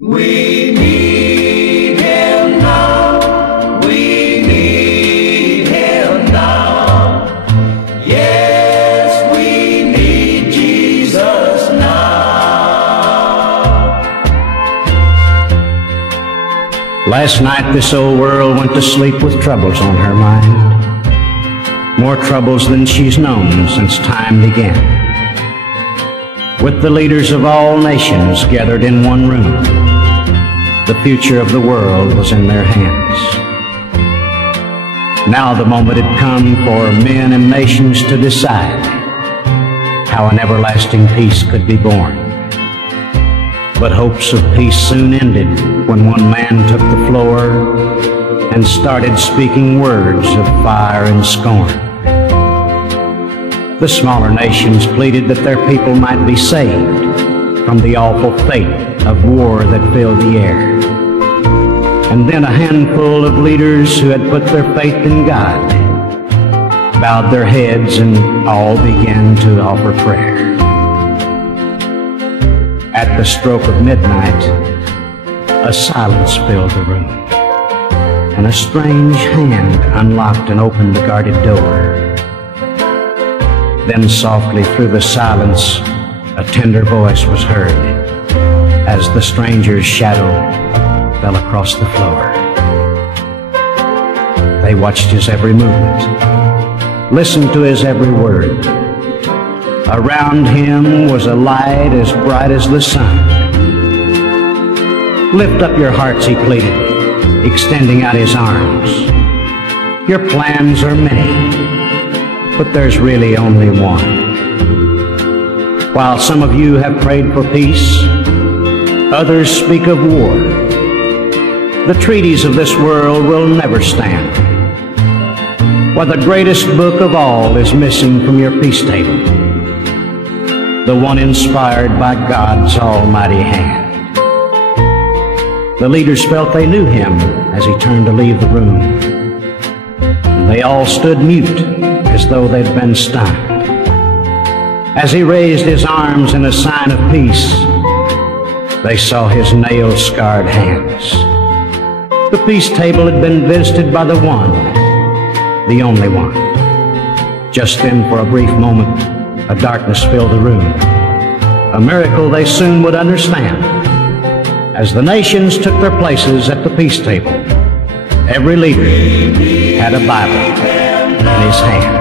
We need him now. We need him now. Yes, we need Jesus now. Last night this old world went to sleep with troubles on her mind. More troubles than she's known since time began. With the leaders of all nations gathered in one room, the future of the world was in their hands. Now the moment had come for men and nations to decide how an everlasting peace could be born. But hopes of peace soon ended when one man took the floor and started speaking words of fire and scorn. The smaller nations pleaded that their people might be saved from the awful fate of war that filled the air. And then a handful of leaders who had put their faith in God bowed their heads and all began to offer prayer. At the stroke of midnight, a silence filled the room, and a strange hand unlocked and opened the guarded door. Then softly through the silence, a tender voice was heard as the stranger's shadow fell across the floor. They watched his every movement, listened to his every word. Around him was a light as bright as the sun. Lift up your hearts, he pleaded, extending out his arms. Your plans are many, but there's really only one. While some of you have prayed for peace, others speak of war. The treaties of this world will never stand. While the greatest book of all is missing from your peace table, the one inspired by God's almighty hand. The leaders felt they knew him as he turned to leave the room. They all stood mute as though they'd been stunned. As he raised his arms in a sign of peace, they saw his nail-scarred hands. The peace table had been visited by the one, the only one. Just then, for a brief moment, a darkness filled the room, a miracle they soon would understand. As the nations took their places at the peace table, every leader had a Bible in his hand.